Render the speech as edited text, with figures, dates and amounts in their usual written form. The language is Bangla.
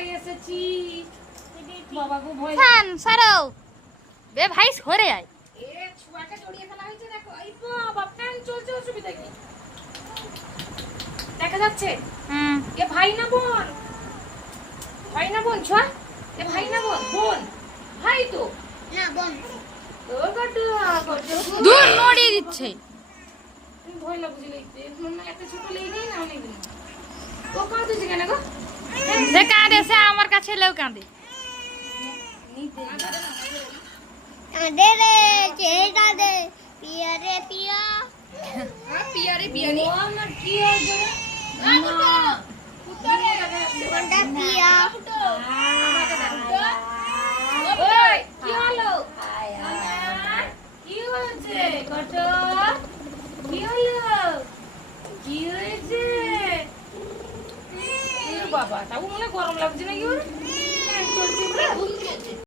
কোথায় এসেছি বাবা গো ভয় ফান সারো বে ভাই সরে আয় এ ছুয়াকে জড়িয়ে ফেলা হয়েছে দেখো এই বাবা ফ্যান চলছে অসুবিধা কি দেখা যাচ্ছে এ ভাই না বোন ছুয়া এ ভাই না বোন ভাই তো না বোন ও গডু দূর নড়িয়ে দিচ্ছে তুমি ভয় না বুঝি লাগতে মনে একটা ছোট লেই নেই না অনেক দিন ও কাঁদছে কেন গো সে কাঁদে সে আমার কাছে এলেও কাঁদে কাঁদে রে চেহারা দে পিয়া রে পিয়া পিয়া রে পিয়া নি ও আমার কি হয়েছে না কোনটা পিয়া ওই কি হলো কি হয়েছে কত কি হলো কি হয়েছে এ বাবা তাও মনে গরম লাগছে নাকি ওর